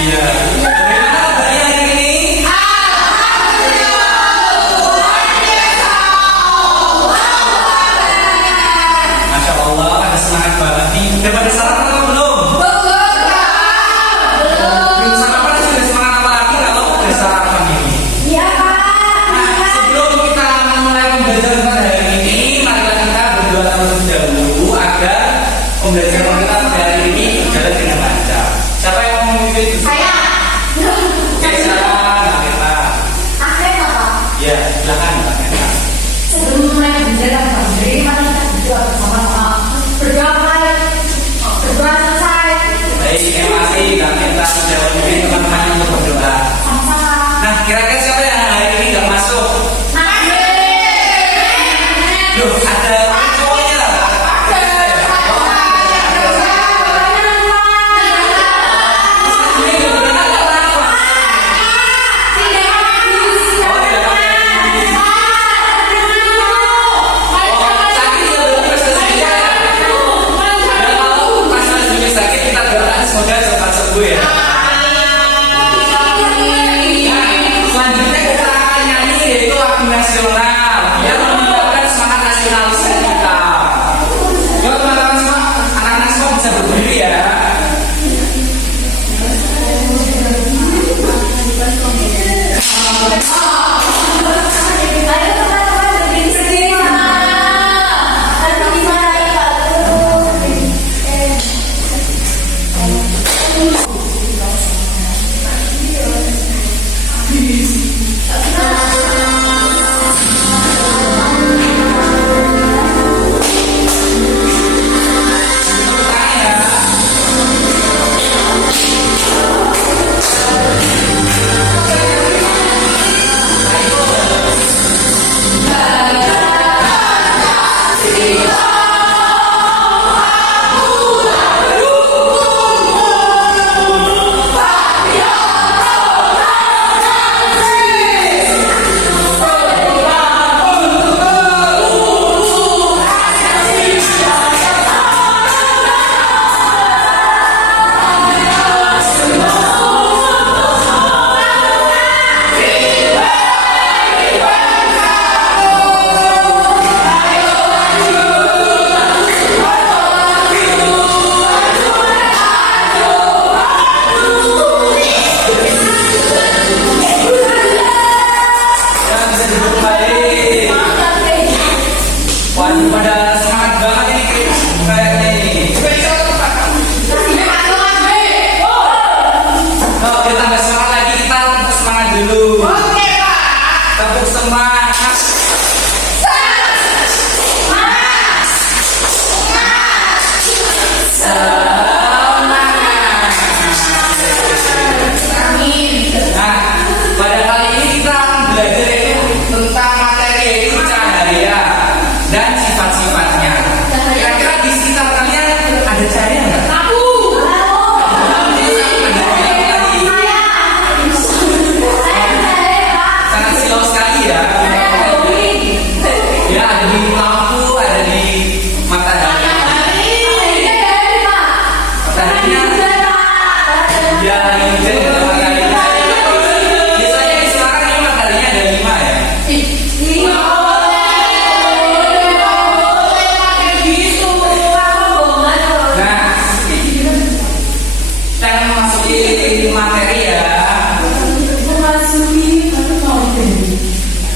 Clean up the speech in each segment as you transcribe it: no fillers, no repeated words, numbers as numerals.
Iya. Bagaimana kabarnya hari ini? Masya Allah, ada semangat banget nih. Udah pada sarapan atau belum? Belum sarapan sudah semangat apa lagi kalau udah sarapan ini? Nah, sebelum kita memulai pembelajaran pada hari ini, marilah kita berdoa terlebih dahulu agar pembelajaran kita pada hari ini berjalan dengan lancar. Siapa yang mau memimpin? Saya. Oke, silakan, Mbak Neta. Ya, silakan, Mbak Neta. Sebelum mulai pembelajaran Bang, mari kita berdoa bersama-sama. Berdoa selesai. Baik, terima kasih Mbak Neta sudah memimpin teman-teman untuk berdoa. Sama-sama. Nah, kira-kira siapa yang hari ini nggak masuk? Loh, ada orang cowoknya lah. Semoga cepat sembuh ya. Selanjutnya kita akan nyanyi yaitu lagu nasional yang menunjukkan semangat nasionalis kita. Yuk teman-teman semua, anak-anak semua bisa berdiri ya. Pada semangat banget ini kayaknya ini. Coba kita kita tambah semangat lagi, kita tepuk semangat dulu. Oke, Pak. Tepuk semangat. Nah, pada kali ini kita akan belajar itu tentang materi yaitu cahaya dan sifat-sifatnya. Kira-kira di sekitar kalian ada cahaya nggak? Sangat silau sekali ya. Ya, ada di lampu, ada di matahari. Mataharinya ya hujan ya matahari. Biasanya di Semarang ini mataharinya ada 5 ya. Nah, kita akan memasuki materi ya.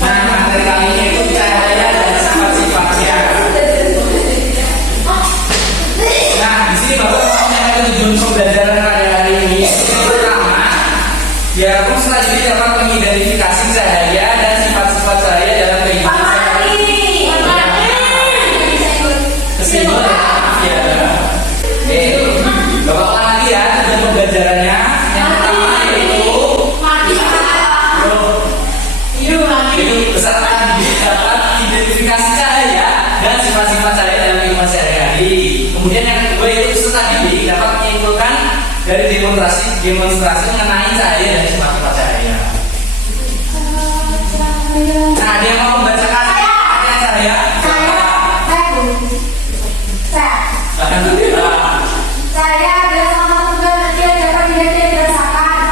Nah, materi kali ini itu cahaya dan sifat-sifatnya. Nah, di sini Bapak mau menyampaikan tujuan pembelajaran pada hari ini. Pertama, biar kamu selanjutnya dapat mengidentifikasi cahaya dan sifat-sifat cahaya dalam kehidupan sehari-hari. Kesimpulan ya. Bapak ulang lagi ya tujuan pembelajarannya. Yang pertama yaitu beserta dapat identifikasi cahaya dan sifat-sifat cahaya dalam kehidupan sehari-hari. Kemudian yang kedua yaitu beserta diri dapat menyimpulkan dari demonstrasi mengenai cahaya dan sifat-sifat cahaya. Nah, ada yang mau membacakan cahaya? Bahkan Saya adalah salah satu tugas yang dapat dirasakan.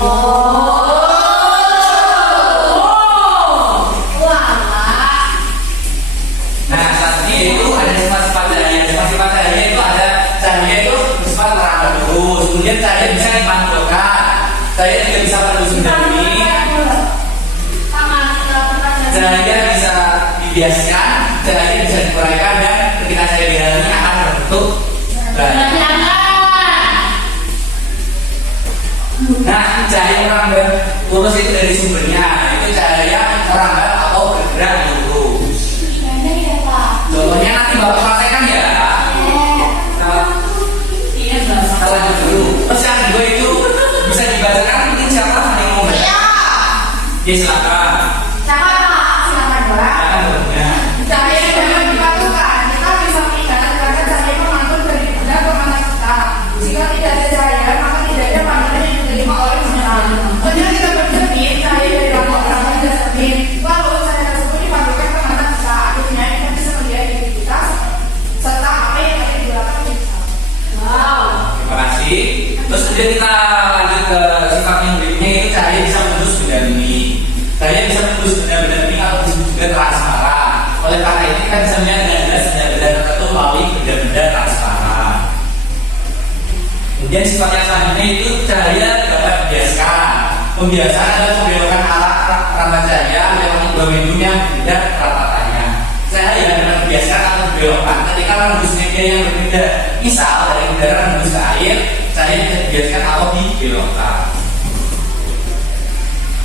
Nah, selanjutnya itu ada sifat-sifat cahaya. Sifat-sifat cahaya itu ada cahaya itu bersifat merambat lurus. Kemudian cahaya bisa dipantulkan. Cahaya juga bisa menembus benda. Cahaya bisa dibiaskan, cahaya bisa diuraikan, dan ketika cahaya dihalangi akan berbentuk banyak. Nah, cahaya merambat lurus itu dari sumbernya, itu cahaya merambat atau bergerak lurus. Contohnya nanti bapak praktekkan ya. Kita lanjut dulu. Terus yang kedua itu bisa dibacakan, mungkin siapa yang mau baca? Ya silakan. Cahaya dapat dipatukan, kita bisa melihat karena cahaya memantul dari benda ke mata kita. Jika tidak ada cahaya, maka tidak ada pandangan yang diterima oleh mata. Kemudian kita berjepit, cahaya dari lampu orang tidak sempit. Lalu cahaya tersebut dipantulkan ke mata kita. Akhirnya kita bisa melihat diri kita serta apa yang ada di belakang kita. Wow. Terima kasih. Terus kemudian kita lanjut ke sifat yang berikutnya, itu cahaya bisa menembus benda bumi. Cahaya bisa menembus benda-benda bumi atau disebut juga transparan. Oleh karena itu kita bisa melihat dengan jelas benda-benda tertentu melalui benda-benda transparan. Kemudian sifat yang selanjutnya itu cahaya dapat dibiaskan. Pembiasaan adalah membelokkan arah rambat cahaya melewati dua medium yang berbeda kerapatannya. Cahaya dapat dibiaskan atau dibelokkan ketika menembus media yang berbeda. Misal dari udara menembus ke air, cahaya bisa dibiaskan atau dibelokkan.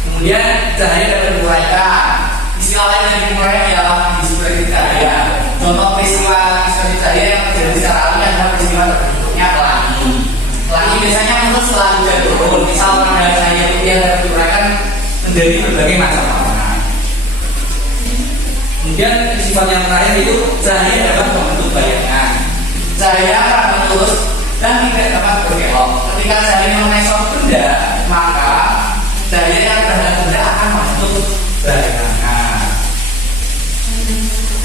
Kemudian cahaya dapat diuraikan. Istilah lain yang dimulai ialah dispersi cahaya. Contoh peristiwa dispersi cahaya yang terjadi secara alami adalah peristiwa terbentuknya pelangi. Pelangi biasanya muncul setelah hujan turun. Misal pada cahaya putih yang dapat diuraikan menjadi berbagai macam warna. Kemudian sifat yang terakhir itu cahaya dapat membentuk bayangan. Cahaya akan lurus dan tidak dapat berbelok. Ketika cahaya mengenai suatu benda, maka cahaya yang terhadap benda akan membentuk bayangan.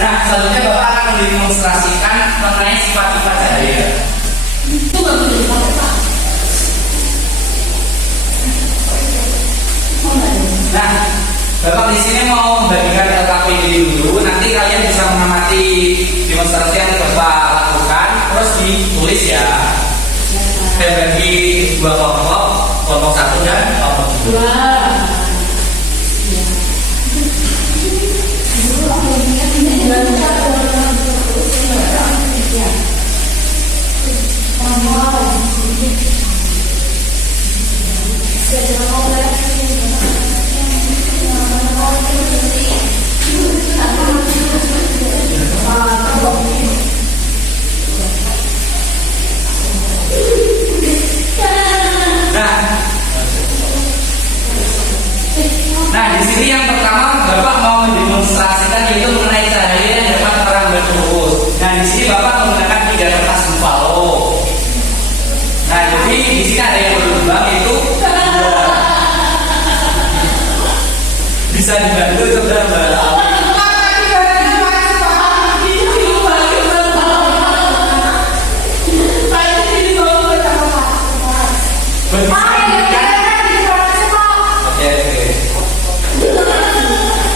Nah, selanjutnya Bapak akan mendemonstrasikan mengenai sifat-sifat cahaya. Itu nggak boleh dipakai, Pak. Nah, Bapak di sini mau membagikan LKP ini dulu. Nanti kalian bisa mengamati demonstrasi yang Bapak lakukan, terus ditulis ya. Saya bagi dua kelompok, kelompok 1 dan kelompok 2. Nah, di sini yang pertama Bapak mau mendemonstrasikan yaitu mengenai cahaya yang dapat merambat lurus. Nah, di sini Bapak menggunakan 3 kertas buffalo. Nah, jadi di sini ada yang berlubang itu bisa dibantu coba Mbak.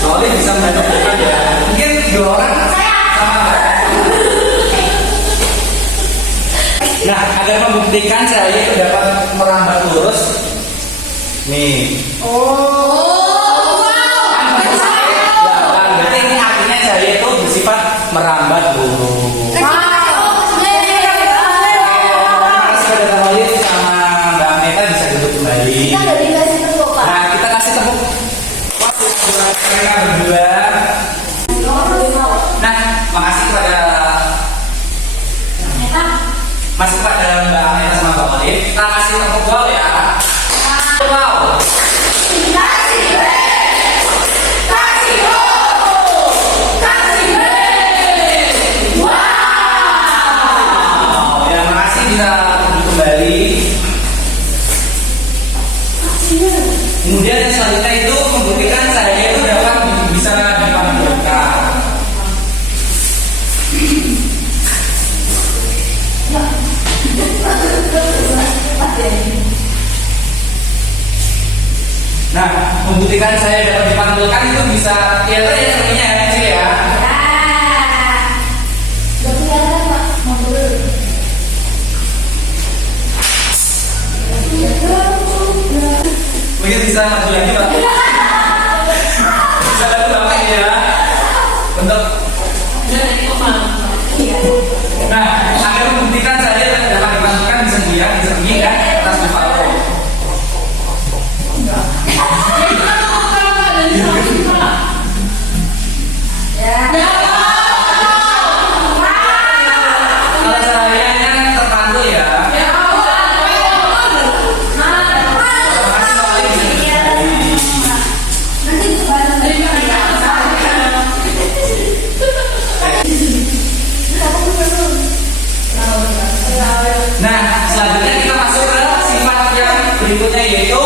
Soalnya bisa membantu ya. Mungkin 2 orang sama. Nah, agar membuktikan cahaya itu dapat merambat lurus. Nih. Berarti ini artinya cahaya itu bersifat merambat lurus. Nah, kita kasih tepuk buat mereka berdua. Nah, makasih kepada Mbak Aneta sama Mbak Olive. Kita kasih tepuk wow ya. Wow. Wow. Ya, makasih bisa kembali. Kemudian yang selanjutnya itu membuktikan cahaya itu dapat bisa dipantulkan. Nah, membuktikan saya dapat dipantulkan itu bisa kelihatan ya cerminnya ya kecil ya. Mungkin bisa maju lagi Pak. Bisa bantu Bapak ya. Untuk nah, agar membuktikan saya dapat dipantulkan bisa dia cermin ya atas buffalo. Kalau cahayanya terpantul ya. Nah, selanjutnya kita masuk ke sifat yang berikutnya yaitu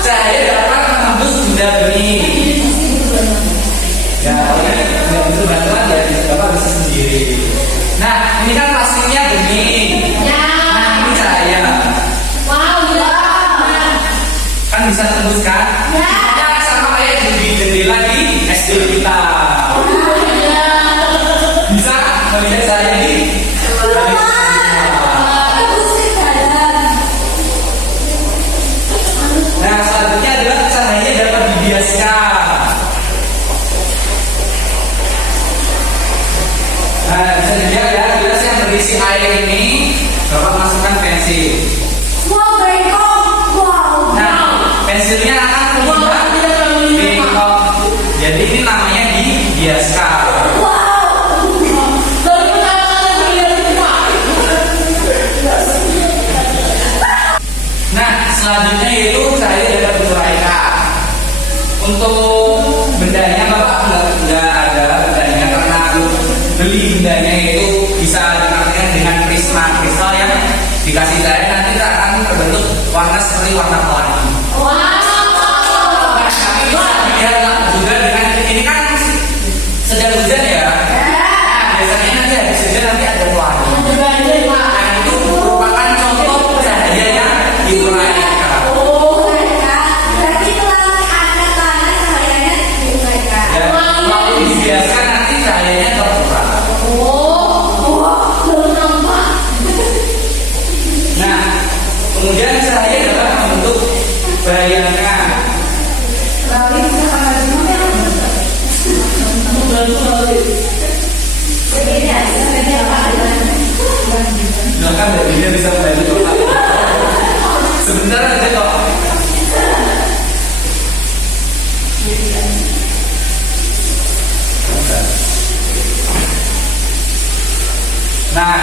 cahaya dapat menembus benda bening. Ya, nggak butuh bantuan ya, Bapak bisa sendiri. Nah, ini kan plastiknya bening. Nah, ini cahaya. Kan bisa tembus kan? Ya, sama kayak di jendela di SD kita. Bisa melihat cahaya di Nah, selanjutnya adalah cahaya dapat dibiaskan. Nah, bisa dilihat ya, gelas yang berisi air ini Bapak masukkan pensil. Nah, pensilnya akan terlihat bengkok. Jadi ini namanya dibiaskan. Nah, selanjutnya yaitu cahaya dapat diuraikan. Untuk bendanya Bapak nggak ada bendanya karena beli bendanya itu bisa diartikan dengan prisma kristal yang dikasih cahaya nanti akan terbentuk warna seperti warna pelangi. Nah, tapi bisa dilihat juga dengan ini kan sedang hujan ya. Nah, biasanya nanti habis hujan nanti ada pelangi. Nah, itu merupakan contoh cahaya yang diuraikan. Kalau dibiaskan nanti cahayanya terkurang. Nah, kemudian cahaya dapat membentuk bayangan. Silakan dia bisa membantu Bapak. Sebentar aja kok. Nah,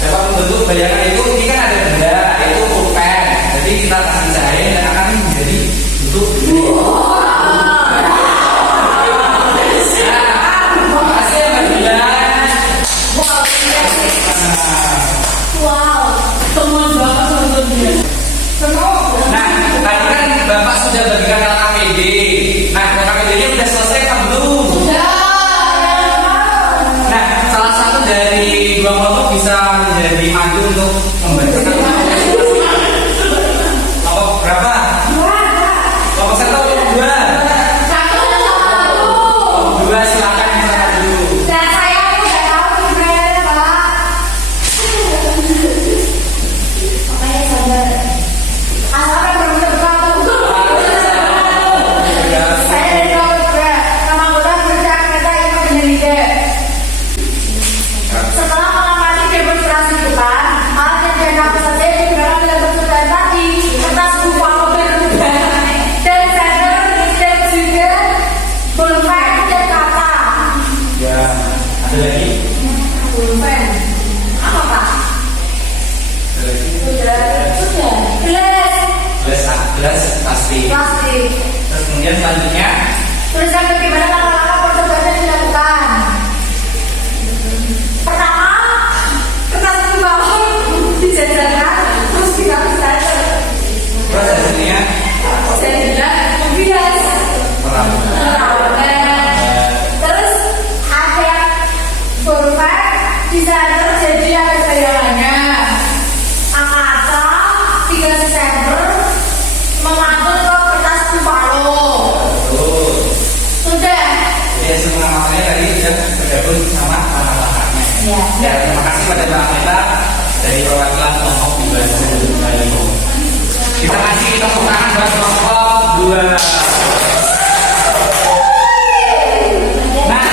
dapat membentuk bayangan itu ini kan ada benda itu pulpen. Jadi kita kasih cahaya dan akan menjadi bentuk. Makasih ya Mbak Dila. Nah, tadi kan Bapak sudah bagikan LKPD. Nah, LKPD-nya sudah selesai kan belum? Nah, salah satu dari dua kelompok bisa menjadi maju untuk membacakan kelompok berapa? Kelompok satu atau kelompok dua? Kelompok dua silakan bisa maju. Setelah mengamati demonstrasi depan, alat yang dianggap saja digunakan dalam percobaan tadi, kertas buffalo berubah dan sender, dan juga pulpen dan kata. Ya, ada lagi? Pulpen. Apa Pak? Ada lagi? Sudah. Gelas plastik. Terus kemudian selanjutnya Tulisan bagaimana langkah-langkah percobaan yang dilakukan. Pertama, kertas buffalo dijajarkan, terus dikasih sender. prosesnya Saya bilang membias. Terus ada pulpen di sana jadi ada bayangannya. Angkasa 3 Desember memantul ke perwakilan kelompok 2. Kita kasih tepuk tangan buat kelompok 2. Nah,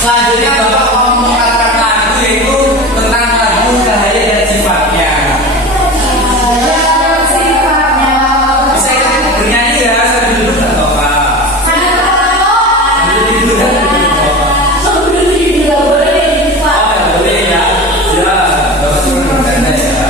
selanjutnya Bapak mau mengatakan lagu yaitu tentang lagu cahaya dan sifatnya. Bisa ikut bernyanyi ya, sambil duduk nggak Bapak? Sambil duduk ya? Oh, ya boleh ya. Ya, Bapak cuma bercanda ya.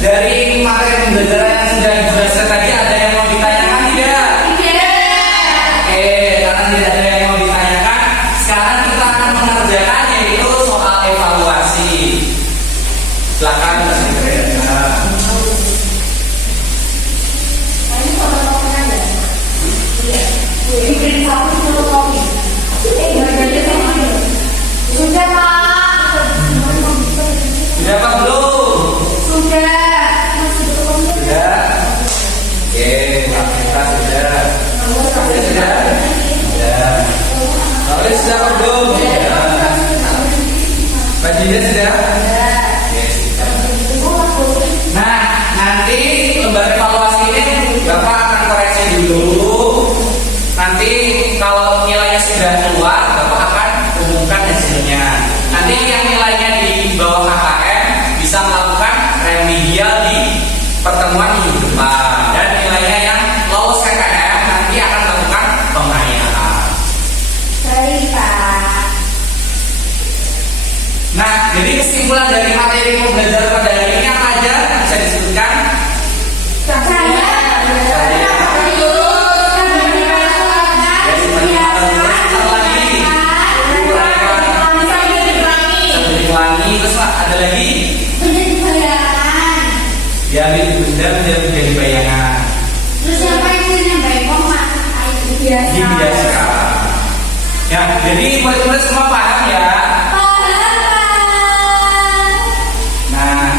Dari materi pembelajaran yang sudah dijelaskan tadi, ada yang mau ditanyakan tidak? Oke, karena tidak ada yang mau ditanyakan, sekarang kita akan mengerjakan yaitu soal evaluasi. Silakan dikerjakan. Sudah Pak. Sudah Pak belum? Sudah. Sudah. Oke, Pak Mita sudah. Pak Mita sudah. Sudah. Pak Mita sudah Pak belum? Sudah. Pak Jinda sudah. Oke, sudah. Nah, nanti lembar evaluasi ini Bapak akan koreksi dulu. Nanti kalau nilainya sudah keluar, Bapak akan umumkan hasilnya. Nanti yang nilainya di bawah KKM bisa melakukan remedial di pertemuan minggu depan, dan nilainya yang lolos KKM nanti akan melakukan pengayaan. Baik Pak. Nah, jadi kesimpulan dari materi pembelajaran pada hari ini apa aja bisa disebutkan? Terus ada lagi? Ya, benda menjadi bayangan. Terus siapa yang baik koma? Dibiasakan. Ya, jadi murid-murid semua paham ya? Nah,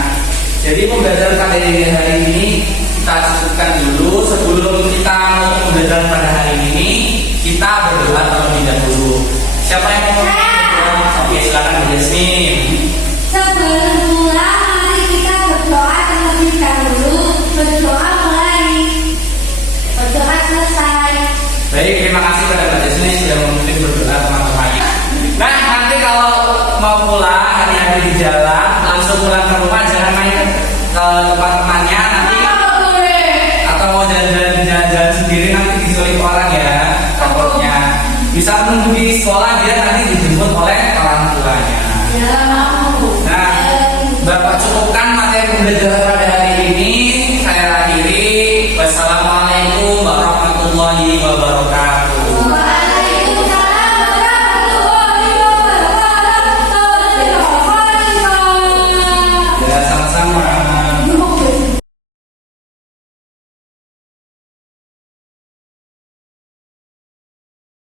jadi pembelajaran pada hari ini kita cukupkan dulu. Sebelum kita mau pembelajaran pada hari ini, kita berdoa terlebih dahulu. Siapa yang mau berdoa? Oke, silakan Bu Yasmin. Sebelum pulang, mari kita berdoa terlebih dahulu. Berdoa mulai. Berdoa selesai. Baik, terima kasih pada Mbak Yasmin sudah memimpin berdoa teman-teman. Nah, nanti kalau mau pulang, hati-hati di jalan, langsung pulang ke rumah, jangan main ke tempat temannya nanti. Atau mau jalan-jalan sendiri nanti diculik orang ya, takutnya. Bisa menunggu di sekolah, dia nanti dijemput oleh orang tuanya. Ya, mau. Nah, Bapak cukupkan materi pembelajaran pada hari ini.